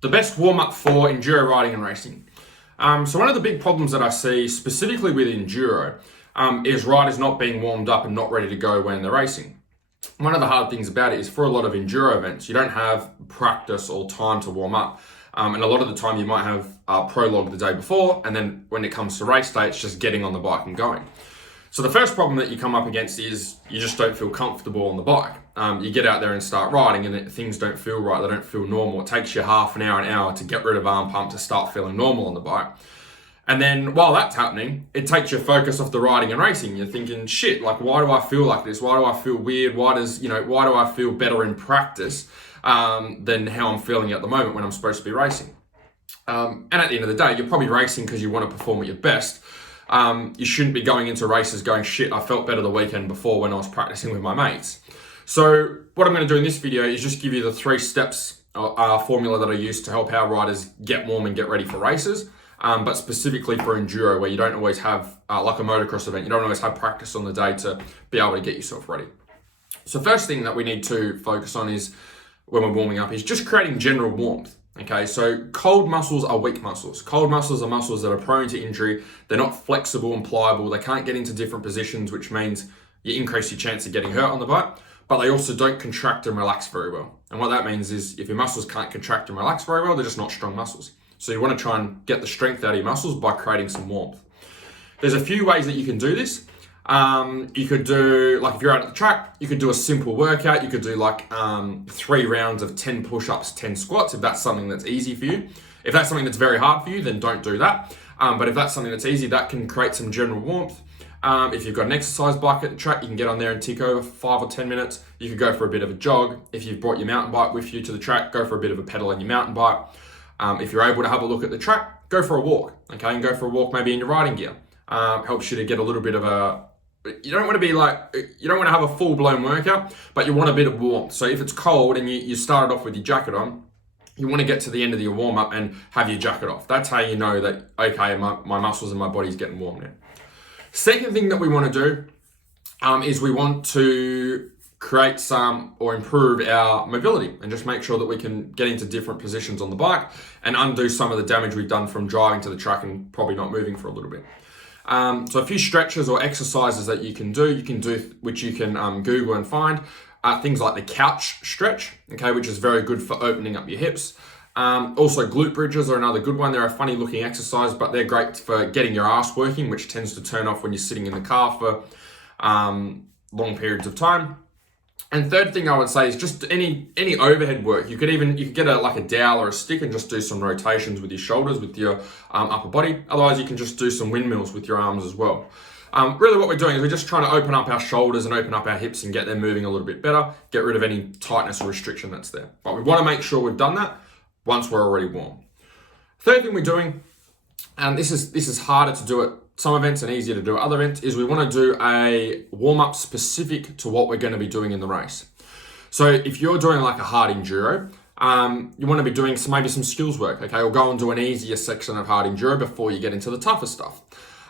The best warm-up for enduro riding and racing. So one of the big problems that I see specifically with enduro is riders not being warmed up and not ready to go when they're racing. One of the hard things about it is for a lot of enduro events, you don't have practice or time to warm up. And a lot of the time you might have a prologue the day before, and then when it comes to race day, it's just getting on the bike and going. So the first problem that you come up against is you just don't feel comfortable on the bike. You get out there and start riding and things don't feel right, they don't feel normal. It takes you half an hour to get rid of arm pump to start feeling normal on the bike. And then while that's happening, it takes your focus off the riding and racing. You're thinking, shit, like why do I feel like this? Why do I feel weird? Why do I feel better in practice than how I'm feeling at the moment when I'm supposed to be racing? And at the end of the day, you're probably racing because you want to perform at your best. You shouldn't be going into races going, shit, I felt better the weekend before when I was practicing with my mates. So what I'm going to do in this video is just give you the 3 steps formula that I use to help our riders get warm and get ready for races. But specifically for enduro, where you don't always have, like a motocross event, you don't always have practice on the day to be able to get yourself ready. So first thing that we need to focus on is, when we're warming up, is just creating general warmth. Okay, so cold muscles are weak muscles. Cold muscles are muscles that are prone to injury. They're not flexible and pliable. They can't get into different positions, which means you increase your chance of getting hurt on the bike, but they also don't contract and relax very well. And what that means is if your muscles can't contract and relax very well, they're just not strong muscles. So you want to try and get the strength out of your muscles by creating some warmth. There's a few ways that you can do this. You could do, like if you're out at the track, you could do a simple workout. You could do like 3 rounds of 10 push-ups, 10 squats, if that's something that's easy for you. If that's something that's very hard for you, then don't do that. But if that's something that's easy, that can create some general warmth. If you've got an exercise bike at the track, you can get on there and tick over 5 or 10 minutes. You could go for a bit of a jog. If you've brought your mountain bike with you to the track, go for a bit of a pedal on your mountain bike. If you're able to have a look at the track, go for a walk, okay? And go for a walk maybe in your riding gear. Helps you to get a little bit of you don't want to have a full-blown workout, but you want a bit of warmth. So if it's cold and you started off with your jacket on, you want to get to the end of your warm-up and have your jacket off. That's how you know that, okay, my muscles and my body's getting warm now. Second thing that we want to do is we want to create some or improve our mobility and just make sure that we can get into different positions on the bike and undo some of the damage we've done from driving to the track and probably not moving for a little bit. So a few stretches or exercises that you can do, which you can Google and find, things like the couch stretch, okay, which is very good for opening up your hips. Also glute bridges are another good one. They're a funny looking exercise, but they're great for getting your ass working, which tends to turn off when you're sitting in the car for long periods of time. And third thing I would say is just any overhead work. You could get a dowel or a stick and just do some rotations with your shoulders, with your upper body. Otherwise, you can just do some windmills with your arms as well. Really what we're doing is we're just trying to open up our shoulders and open up our hips and get them moving a little bit better, get rid of any tightness or restriction that's there. But we want to make sure we've done that once we're already warm. Third thing we're doing, and this is harder to do at some events and easier to do at other events, is we want to do a warm-up specific to what we're going to be doing in the race. So if you're doing like a hard enduro, you want to be doing maybe some skills work, okay? Or go and do an easier section of hard enduro before you get into the tougher stuff.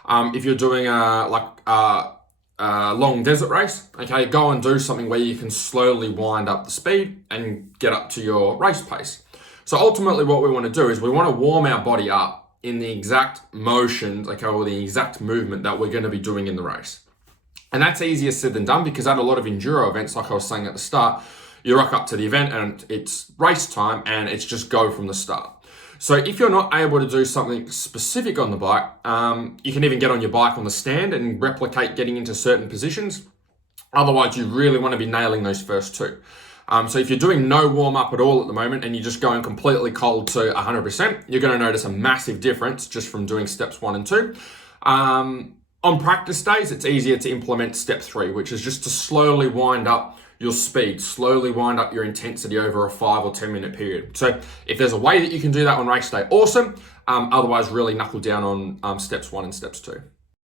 If you're doing a long desert race, okay, go and do something where you can slowly wind up the speed and get up to your race pace. So ultimately what we want to do is we want to warm our body up in the exact motions, okay, or the exact movement that we're going to be doing in the race. And that's easier said than done, because at a lot of enduro events, like I was saying at the start, you rock up to the event and it's race time and it's just go from the start. So if you're not able to do something specific on the bike, you can even get on your bike on the stand and replicate getting into certain positions. Otherwise, you really want to be nailing those first 2. So if you're doing no warm up at all at the moment and you're just going completely cold to 100%, you're going to notice a massive difference just from doing steps 1 and 2. On practice days, it's easier to implement step 3, which is just to slowly wind up your speed, slowly wind up your intensity over a 5 or 10 minute period. So if there's a way that you can do that on race day, awesome. Otherwise, really knuckle down on steps 1 and steps 2.